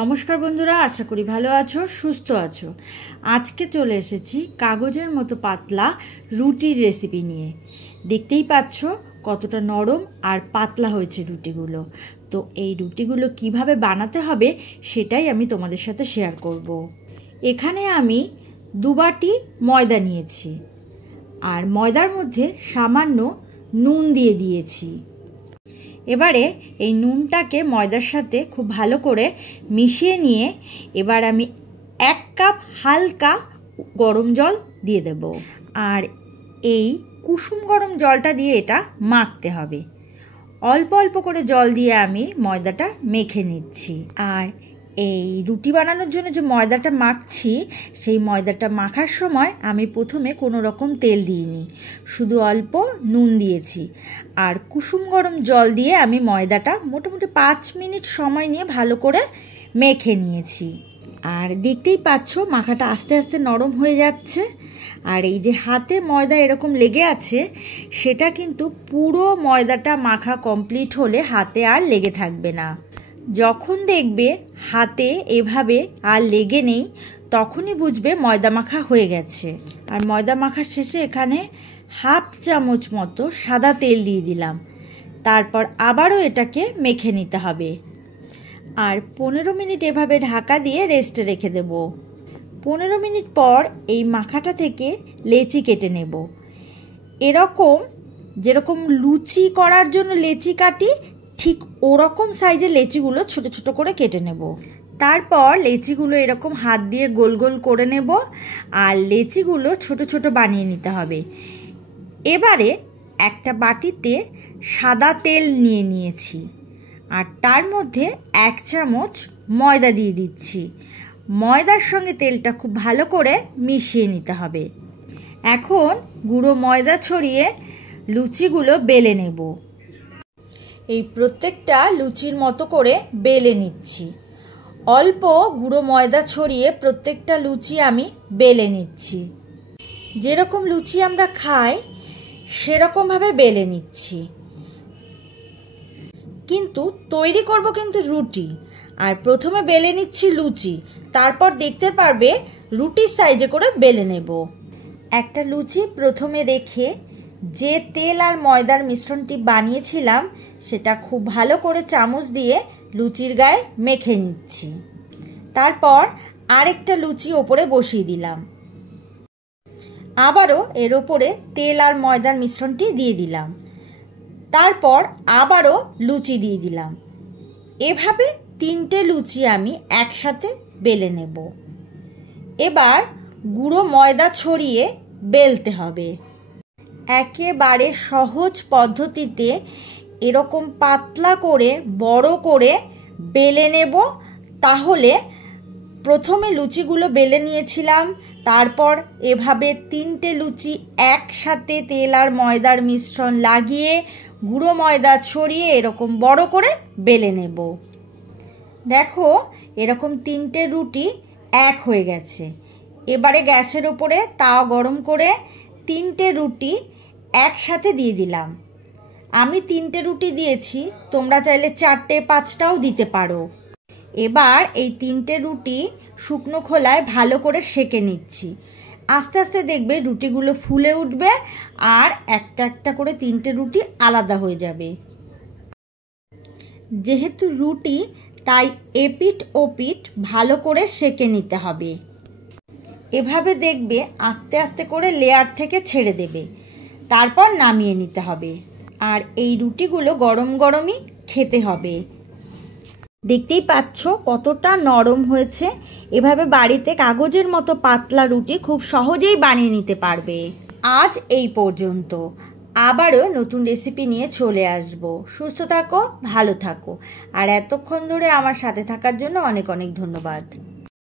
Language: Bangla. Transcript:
নমস্কার বন্ধুরা, আশা করি ভালো আছো, সুস্থ আছো। আজকে চলে এসেছি কাগজের মতো পাতলা রুটির রেসিপি নিয়ে। দেখতেই পাচ্ছ কতটা নরম আর পাতলা হয়েছে রুটিগুলো। তো এই রুটিগুলো কিভাবে বানাতে হবে সেটাই আমি তোমাদের সাথে শেয়ার করব। এখানে আমি 2 বাটি ময়দা নিয়েছি আর ময়দার মধ্যে সামান্য নুন দিয়ে দিয়েছি। এবারে এই নুনটাকে ময়দার সাথে খুব ভালো করে মিশিয়ে নিয়ে এবার আমি 1 কাপ হালকা গরম জল দিয়ে দেব। আর এই কুসুম গরম জলটা দিয়ে এটা মাখতে হবে। অল্প অল্প করে জল দিয়ে আমি ময়দাটা মেখে নিচ্ছি। আর এই রুটি বানানোর জন্য যে ময়দাটা মাখছি, সেই ময়দাটা মাখার সময় আমি প্রথমে কোনো রকম তেল দিইনি, শুধু অল্প নুন দিয়েছি। আর কুসুম গরম জল দিয়ে আমি ময়দাটা মোটামুটি 5 মিনিট সময় নিয়ে ভালো করে মেখে নিয়েছি। আর দেখতেই পাচ্ছ মাখাটা আস্তে আস্তে নরম হয়ে যাচ্ছে। আর এই যে হাতে ময়দা এরকম লেগে আছে, সেটা কিন্তু পুরো ময়দাটা মাখা কমপ্লিট হলে হাতে আর লেগে থাকবে না। যখন দেখবে হাতে এভাবে আর লেগে নেই, তখনই বুঝবে ময়দা মাখা হয়ে গেছে। আর ময়দা মাখা শেষে এখানে 1/2 চামচ মতো সাদা তেল দিয়ে দিলাম। তারপর আবারও এটাকে মেখে নিতে হবে। আর 15 মিনিট এভাবে ঢাকা দিয়ে রেস্টে রেখে দেব। 15 মিনিট পর এই মাখাটা থেকে লেচি কেটে নেব। এরকম যেরকম লুচি করার জন্য লেচি কাটি, ঠিক ওরকম সাইজের লেচিগুলো ছোট ছোট করে কেটে নেব। তারপর লেচিগুলো এরকম হাত দিয়ে গোল গোল করে নেব আর লেচিগুলো ছোট ছোট বানিয়ে নিতে হবে। এবারে একটা বাটিতে সাদা তেল নিয়ে নিয়েছি আর তার মধ্যে 1 চামচ ময়দা দিয়ে দিচ্ছি। ময়দার সঙ্গে তেলটা খুব ভালো করে মিশিয়ে নিতে হবে। এখন গুঁড়ো ময়দা ছড়িয়ে লুচিগুলো বেলে নেব। এই প্রত্যেকটা লুচির মতো করে বেলে নিচ্ছি। অল্প গুঁড়ো ময়দা ছড়িয়ে প্রত্যেকটা লুচি আমি বেলে নিচ্ছি। যেরকম লুচি আমরা খাই সেরকমভাবে বেলে নিচ্ছি। কিন্তু তৈরি করব কিন্তু রুটি। আর প্রথমে বেলে নিচ্ছি লুচি, তারপর দেখতে পারবে রুটির সাইজে করে বেলে নেব। একটা লুচি প্রথমে রেখে যে তেল আর ময়দার মিশ্রণটি বানিয়েছিলাম, সেটা খুব ভালো করে চামচ দিয়ে লুচির গায়ে মেখে নিচ্ছি। তারপর আরেকটা লুচি ওপরে বসিয়ে দিলাম। আবারও এর ওপরে তেল আর ময়দার মিশ্রণটি দিয়ে দিলাম। তারপর আবারও লুচি দিয়ে দিলাম। এভাবে 3টে লুচি আমি একসাথে বেলে নেব। এবার গুঁড়ো ময়দা ছড়িয়ে বেলতে হবে। একেবারে সহজ পদ্ধতিতে এরকম পাতলা করে বড় করে বেলে নেব। তাহলে প্রথমে লুচিগুলো বেলে নিয়েছিলাম, তারপর এভাবে 3টে লুচি একসাথে তেল আর ময়দার মিশ্রণ লাগিয়ে গুঁড়ো ময়দা ছড়িয়ে এরকম বড় করে বেলে নেব। দেখো এরকম 3টে রুটি এক হয়ে গেছে। এবারে গ্যাসের উপরে তাওয়া গরম করে 3টে রুটি একসাথে দিয়ে দিলাম। আমি 3টে রুটি দিয়েছি, তোমরা চাইলে 4টে 5টাও দিতে পারো। এবার এই 3টে রুটি শুকনো খোলায় ভালো করে সেঁকে নিচ্ছি। আস্তে আস্তে দেখবে রুটিগুলো ফুলে উঠবে আর একটা একটা করে 3টে রুটি আলাদা হয়ে যাবে। যেহেতু রুটি, তাই এপিঠ ওপিঠ ভালো করে সেঁকে নিতে হবে। এভাবে দেখবে আস্তে আস্তে করে লেয়ার থেকে ছেড়ে দেবে, তারপর নামিয়ে নিতে হবে। আর এই রুটিগুলো গরম গরমই খেতে হবে। দেখতেই পাচ্ছ কতটা নরম হয়েছে। এভাবে বাড়িতে কাগজের মতো পাতলা রুটি খুব সহজেই বানিয়ে নিতে পারবে। আজ এই পর্যন্ত। আবারও নতুন রেসিপি নিয়ে চলে আসব। সুস্থ থাকো, ভালো থাকো। আর এতক্ষণ ধরে আমার সাথে থাকার জন্য অনেক অনেক ধন্যবাদ।